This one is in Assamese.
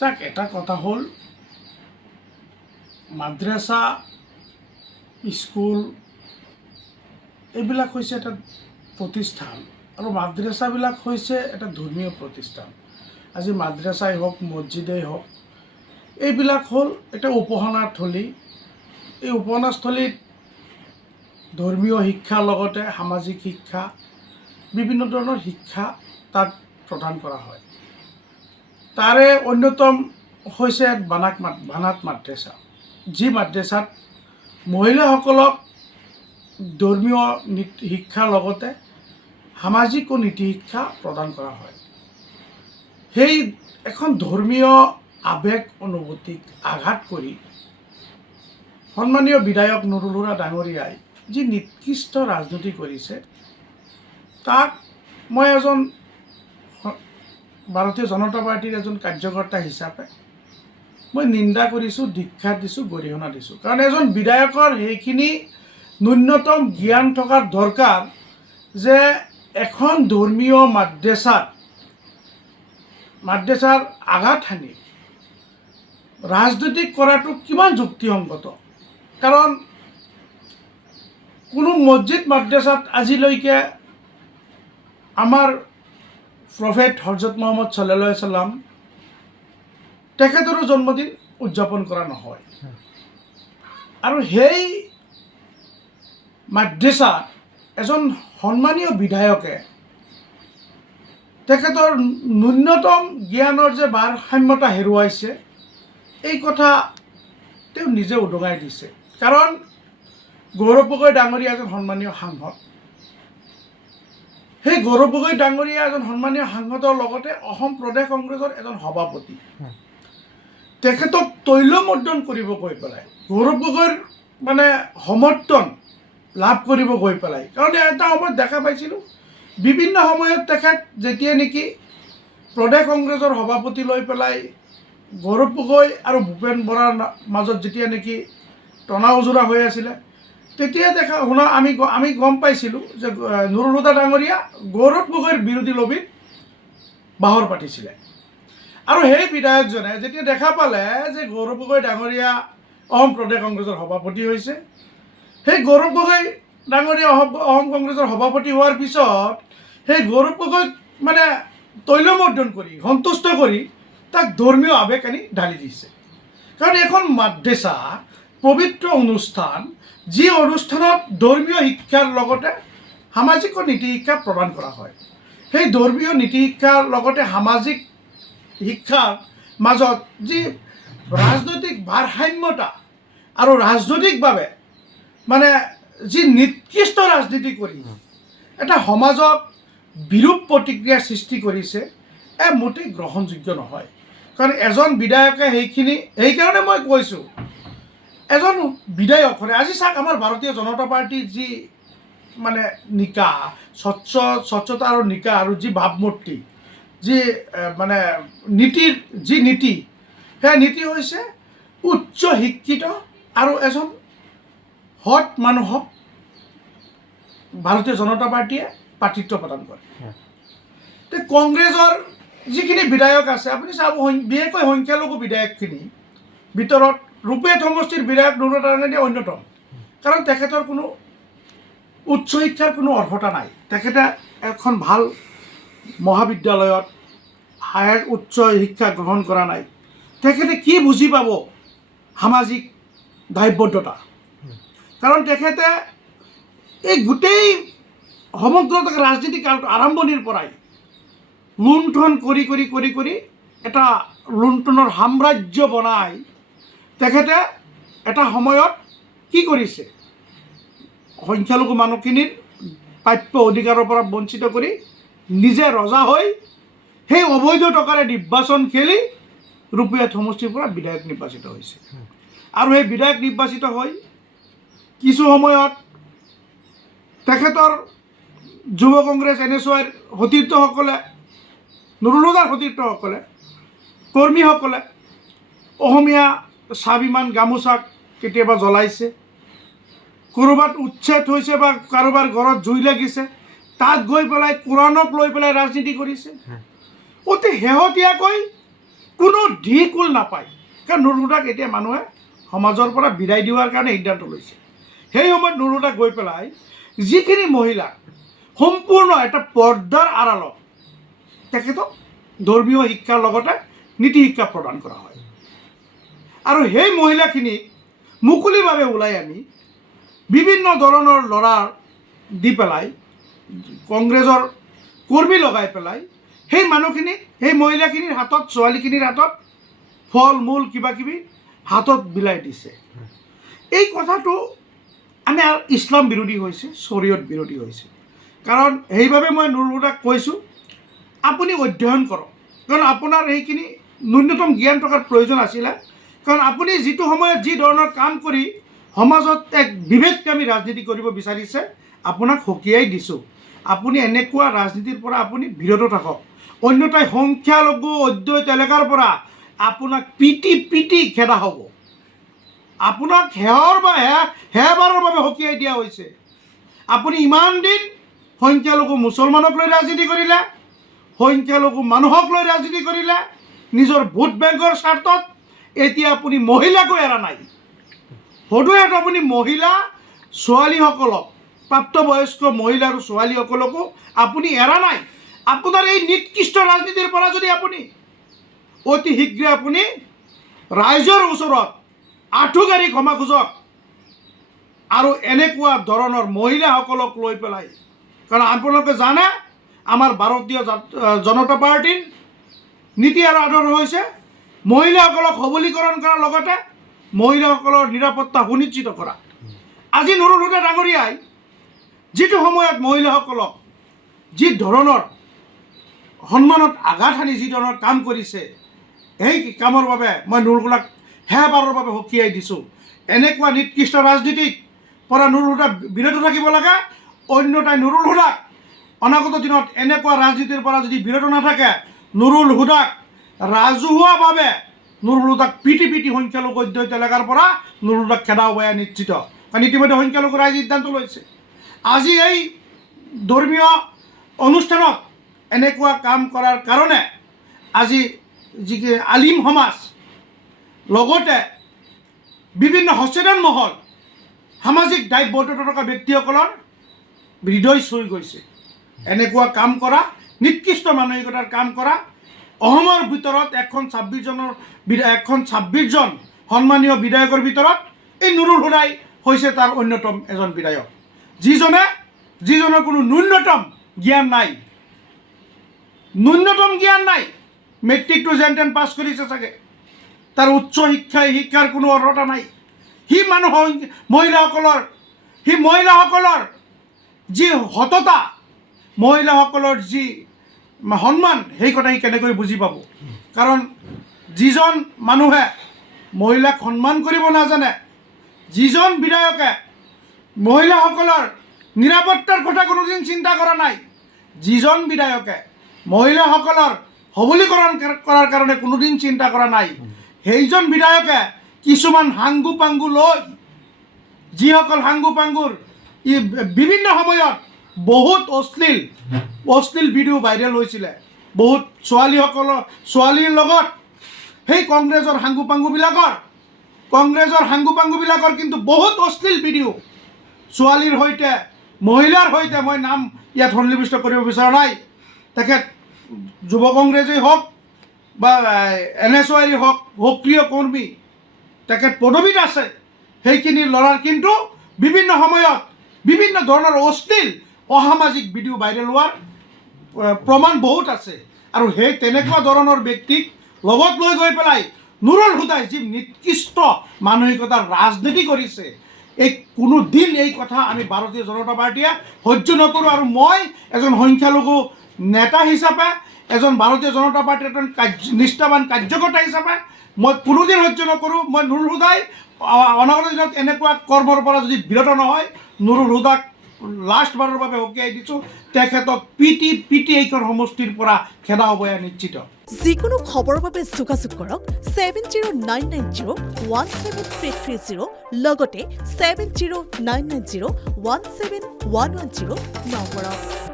চাক এটা কথা হ'ল মাদ্ৰাছা স্কুল এইবিলাক হৈছে এটা প্ৰতিষ্ঠান আৰু মাদ্ৰাছাবিলাক হৈছে এটা ধৰ্মীয় প্ৰতিষ্ঠান। আজি মাদ্ৰাছাই হওক মছজিদেই হওক এইবিলাক হ'ল এটা উপাসনাথলী। এই উপাসনাস্থলীত ধৰ্মীয় শিক্ষাৰ লগতে সামাজিক শিক্ষা বিভিন্ন ধৰণৰ শিক্ষা তাত প্ৰদান কৰা হয়। তাৰে অন্যতম হৈছে বানাত মাদ্ৰাছা, যি মাদ্ৰাছাত মহিলাসকলক ধৰ্মীয় শিক্ষাৰ লগতে সামাজিক ও নীতি শিক্ষা প্ৰদান কৰা হয়। সেই এখন ধৰ্মীয় আৱেগ অনুভূতিক আঘাত কৰি সন্মানীয় বিধায়ক নুৰুল হুদা ডাঙৰীয়াই যি নিকৃষ্ট ৰাজনীতি কৰিছে তাক মই এজন ভাৰতীয় জনতা পাৰ্টিৰ এজন কাৰ্যকৰ্তা হিচাপে মই নিন্দা কৰিছোঁ, দীক্ষা দিছোঁ, গৰিহণা দিছোঁ। কাৰণ এজন বিধায়কৰ সেইখিনি ন্যূনতম জ্ঞান থকাৰ দৰকাৰ যে এখন ধৰ্মীয় মাদ্ৰাছাৰ আঘাত সানি ৰাজনীতি কৰাটো কিমান যুক্তিসংগত। কাৰণ কোনো মছজিদ মাদ্ৰাছাত আজিলৈকে আমাৰ প্ৰফেট হজৰত মুহাম্মদ ছাল্লাল্লাহু আলাইহি সাল্লাম তেখেতৰো জন্মদিন উদযাপন কৰা নহয়। আৰু সেই মাদ্ৰাছাত এজন সন্মানীয় বিধায়কে তেখেতৰ ন্যূনতম জ্ঞানৰ যে ভাৰসাম্যতা হেৰুৱাইছে এই কথা তেওঁ নিজে উদঙাই দিছে। কাৰণ গৌৰৱ গগৈ ডাঙৰীয়া এজন সন্মানীয় সাংসদ, সেই গৌৰৱ গগৈ ডাঙৰীয়া এজন সন্মানীয় সাংসদৰ লগতে অসম প্ৰদেশ কংগ্ৰেছৰ এজন সভাপতি, তেখেতক তৈলমৰ্দন কৰিব গৈ পেলাই গৌৰৱ গগৈৰ সমৰ্থন লাভ কৰিব গৈ পেলাই। কাৰণ এটা সময়ত দেখা পাইছিলোঁ বিভিন্ন সময়ত তেখেত যেতিয়া নেকি প্ৰদেশ কংগ্ৰেছৰ সভাপতি লৈ পেলাই গৌৰৱ গগৈ আৰু ভূপেন বৰাৰ মাজত যেতিয়া নেকি টনা উজোৰা হৈ আছিলে তেতিয়া আমি গম পাইছিলোঁ যে নুৰুল হুদা ডাঙৰীয়া গৌৰৱ গগৈৰ বিৰোধী লবিত বাহৰ পাতিছিলে। আৰু সেই বিধায়কজনে যেতিয়া দেখা পালে যে গৌৰৱ গগৈ ডাঙৰীয়া অসম প্ৰদেশ কংগ্ৰেছৰ সভাপতি হৈছে, সেই গৌৰৱ গগৈ ডাঙৰীয়া অসম কংগ্ৰেছৰ সভাপতি হোৱাৰ পিছত সেই গৌৰৱ গগৈক তৈলমৰ্দন কৰি সন্তুষ্ট কৰি তাক ধৰ্মীয় আৱেগ আনি ঢালি দিছে। কাৰণ এখন মাদ্ৰাছা পবিত্ৰ অনুষ্ঠান, যি অনুষ্ঠানত ধৰ্মীয় শিক্ষাৰ লগতে সামাজিক নীতি শিক্ষা প্ৰদান কৰা হয়। সেই ধৰ্মীয় নীতি শিক্ষাৰ লগতে সামাজিক শিক্ষাৰ মাজত যি ৰাজনৈতিক ভাৰসাম্যতা আৰু ৰাজনৈতিকভাৱে যি নিকৃষ্ট ৰাজনীতি কৰি এটা সমাজত বিৰূপ প্ৰতিক্ৰিয়াৰ সৃষ্টি কৰিছে মোটেই গ্ৰহণযোগ্য নহয়। কাৰণ এজন বিধায়কে সেইকাৰণে মই কৈছোঁ এজন বিধায়ক হ'লে আজি চাওক আমাৰ ভাৰতীয় জনতা পাৰ্টিৰ যি নিকা স্বচ্ছতা আৰু নিকা আৰু যি ভাৱমূৰ্তি, যি নীতিৰ যি নীতি, সেই নীতি হৈছে উচ্চ শিক্ষিত আৰু এজন সৎ মানুহক ভাৰতীয় জনতা পাৰ্টিয়ে প্ৰাৰ্থিত্ব প্ৰদান কৰে। কংগ্ৰেছৰ যিখিনি বিধায়ক আছে আপুনি চাব, বিশেষকৈ সংখ্যালঘু বিধায়কখিনি ভিতৰত ৰূপে সমষ্টিৰ বিধায়ক নুৰুল হুদা ডাঙৰীয়া অন্যতম। কাৰণ তেখেতৰ কোনো উচ্চ শিক্ষাৰ কোনো অৰ্হতা নাই। তেখেতে এখন ভাল মহাবিদ্যালয়ত উচ্চ শিক্ষা গ্ৰহণ কৰা নাই। তেখেতে কি বুজি পাব সামাজিক দায়বদ্ধতা। কাৰণ তেখেতে এই গোটেই সমগ্ৰ ৰাজনীতি কালটো আৰম্ভণিৰ পৰাই লুণ্ঠন কৰি কৰি কৰি কৰি এটা লুণ্ঠনৰ সাম্ৰাজ্য বনাই তেখেতে এটা সময়ত কি কৰিছে, সংখ্যালঘু মানুহখিনিৰ প্ৰাপ্য অধিকাৰৰ পৰা বঞ্চিত কৰি নিজে ৰজা হৈ সেই অবৈধ টকাৰে নিৰ্বাচন খেলি ৰূপে সমষ্টিৰ পৰা বিধায়ক নিৰ্বাচিত হৈছে। আৰু সেই বিধায়ক নিৰ্বাচিত হৈ কিছু সময়ত তেখেতৰ যুৱ কংগ্ৰেছ NSYৰ সতীৰ্থসকলে, নুৰুল হুদাৰ সতীৰ্থসকলে, কৰ্মীসকলে অসমীয়া স্বাভিমান গামোচাক কেতিয়াবা জ্বলাইছে, ক'ৰবাত উচ্ছেদ হৈছে বা কাৰোবাৰ ঘৰত জুই লাগিছে তাত গৈ পেলাই কোৰাণক লৈ পেলাই ৰাজনীতি কৰিছে। অতি শেহতীয়াকৈ কোনো ঢিকুল নাপায়। কাৰণ নুৰুল হুদাক এতিয়া মানুহে সমাজৰ পৰা বিদায় দিয়াৰ কাৰণে সিদ্ধান্ত লৈছে। সেই সময়ত নুৰুল হুদা গৈ পেলাই যিখিনি মহিলাক সম্পূৰ্ণ এটা পৰ্দাৰ আড়ালত তেখেতক ধৰ্মীয় শিক্ষাৰ লগতে নীতি শিক্ষা প্ৰদান কৰা হয়। আৰু সেই মহিলাখিনিক মুকলিভাৱে ওলাই আনি বিভিন্ন ধৰণৰ ল'ৰা দি পেলাই কংগ্ৰেছৰ কৰ্মী লগাই পেলাই সেই মানুহখিনিক সেই মহিলাখিনিৰ হাতত ছোৱালীখিনিৰ হাতত ফল মূল কিবাকিবি হাতত বিলাই দিছে। এই কথাটো আমি ইছলাম বিৰোধী হৈছে, শৰীয়ত বিৰোধী হৈছে। কাৰণ সেইবাবে মই নুৰুল হুদাক কৈছোঁ আপুনি অধ্যয়ন কৰক, কাৰণ আপোনাৰ সেইখিনি ন্যূনতম জ্ঞান থকাৰ প্ৰয়োজন আছিলে। কাৰণ আপুনি যিটো সময়ত যি ধৰণৰ কাম কৰি সমাজত এক বিভেদকামী ৰাজনীতি কৰিব বিচাৰিছে, আপোনাক সকীয়াই দিছোঁ। আপুনি এনেকুৱা ৰাজনীতিৰ পৰা আপুনি বিৰত থাকক, অন্যথাই সংখ্যালঘু অধ্যুষিত এলেকাৰ পৰা আপোনাক পিটি পিটি খেদা হ'ব। আপোনাক হেবাৰৰ বাবে সকীয়াই দিয়া হৈছে। আপুনি ইমান দিন সংখ্যালঘু মুছলমানক লৈ ৰাজনীতি কৰিলে, সংখ্যালঘু মানুহক লৈ ৰাজনীতি কৰিলে নিজৰ ভোট বেংকৰ স্বাৰ্থত। এতিয়া আপুনি মহিলাকো এৰা নাই। সদুয়াত আপুনি মহিলা ছোৱালীসকলক, প্ৰাপ্তবয়স্ক মহিলা আৰু ছোৱালীসকলকো আপুনি এৰা নাই। আপোনাৰ এই নিকৃষ্ট ৰাজনীতিৰ পৰা যদি আপুনি অতি শীঘ্ৰে আপুনি ৰাইজৰ ওচৰত আঁঠুকাঢ়ি ক্ষমা খোজক আৰু এনেকুৱা ধৰণৰ মহিলাসকলক লৈ পেলাই। কাৰণ আপোনালোকে জানে আমাৰ ভাৰতীয় জনতা পাৰ্টীৰ নীতি আৰু আদৰ্শ হৈছে মহিলাসকলক সবলীকৰণ কৰাৰ লগতে মহিলাসকলৰ নিৰাপত্তা সুনিশ্চিত কৰা। আজি নুৰুল হুদা ডাঙৰীয়াই যিটো সময়ত মহিলাসকলক যি ধৰণৰ সন্মানত আঘাত সানি যি ধৰণৰ কাম কৰিছে, সেই কামৰ বাবে মই নুৰুল হুদাক হেবাৰৰ বাবে সকীয়াই দিছোঁ। এনেকুৱা নিকৃষ্ট ৰাজনীতিক পৰা নুৰুল হুদা বিৰত থাকিব লাগে। অন্যথাই নুৰুল হুদাক অনাগত দিনত এনেকুৱা ৰাজনীতিৰ পৰা যদি বিৰত নাথাকে, নুৰুল হুদাক ৰাজহুৱাভাৱে নুৰুল হুদাক পিটি পিটি সংখ্যালঘু অধ্যুষিত এলেকাৰ পৰা নুৰুল হুদাক খেদা হ'ব নিশ্চিত। কাৰণ ইতিমধ্যে সংখ্যালঘু ৰাইজে সিদ্ধান্ত লৈছে। আজি এই ধৰ্মীয় অনুষ্ঠানত এনেকুৱা কাম কৰাৰ কাৰণে আজি যি আলিম সমাজ লগতে বিভিন্ন সচেতন মহল, সামাজিক দায়বদ্ধতা থকা ব্যক্তিসকলৰ হৃদয় চুই গৈছে। এনেকুৱা কাম কৰা, নিকৃষ্ট মানসিকতাৰ কাম কৰা অসমৰ ভিতৰত 126 জন সন্মানীয় বিধায়কৰ ভিতৰত এই নুৰুল হুদাই হৈছে তাৰ অন্যতম এজন বিধায়ক, যিজনৰ কোনো ন্যূনতম জ্ঞান নাই। মেট্ৰিকটো যেন তেন পাছ কৰিছে চাগে, তাৰ উচ্চ শিক্ষাৰ কোনো অৰ্হতা নাই। সি মহিলাসকলৰ যি সততা, মহিলাসকলৰ যি সন্মান, সেই কথা সি কেনেকৈ বুজি পাব? কাৰণ যিজন মানুহে মহিলাক সন্মান কৰিব নাজানে, যিজন বিধায়কে মহিলাসকলৰ নিৰাপত্তাৰ কথা কোনোদিন চিন্তা কৰা নাই, যিজন বিধায়কে মহিলাসকলৰ সবলীকৰণ কৰাৰ কাৰণে কোনোদিন চিন্তা কৰা নাই, সেইজন বিধায়কে কিছুমান হাংগু পাংগু লৈ, যিসকল হাংগু পাংগুৰ বিভিন্ন সময়ত বহুত অশ্লীল ভিডিঅ' ভাইৰেল হৈছিলে, বহুত ছোৱালীৰ লগত সেই কংগ্ৰেছৰ হাংগু পাংগুবিলাকৰ কিন্তু বহুত অশ্লীল ভিডিঅ' ছোৱালীৰ সৈতে, মহিলাৰ সৈতে, মই নাম ইয়াত সন্নিৱিষ্ট কৰিব বিচৰা নাই। তেখেত যুৱ কংগ্ৰেছেই হওক বা NSYৰ হওক, সক্ৰিয় কৰ্মী, তেখেত পদবীত আছে। সেইখিনি ল'ৰাৰ কিন্তু বিভিন্ন সময়ত বিভিন্ন ধৰণৰ অশ্লীল অসামাজিক ভিডিঅ' ভাইৰেল হোৱাৰ প্ৰমাণ বহুত আছে। আৰু সেই তেনেকুৱা ধৰণৰ ব্যক্তিক লগত লৈ গৈ পেলাই নুৰুল হুদাই যি নিকৃষ্ট মানসিকতাৰ ৰাজনীতি কৰিছে, কোনো দিন এই কথা আমি ভাৰতীয় জনতা পাৰ্টীয়ে সহ্য নকৰোঁ। আৰু মই এজন সংখ্যালঘু নেতা হিচাপে, এজন ভাৰতীয় জনতা পাৰ্টীৰ এজন নিষ্ঠাবান কাৰ্যকৰ্তা হিচাপে মই কোনোদিন সহ্য নকৰোঁ। মই নুৰুল হুদাই অনাগত দিনত এনেকুৱা কৰ্মৰ পৰা যদি বিৰত নহয়, নুৰুল হুদাক লাষ্টবাৰৰ বাবে সকীয়াই দিছোঁ। তেখেতক পিটি পিটি এইখন সমষ্টিৰ পৰা খেদা হ'ব নিশ্চিত। যিকোনো খবৰৰ বাবে যোগাযোগ কৰক 7099017330 লগতে 7099017110 নম্বৰত।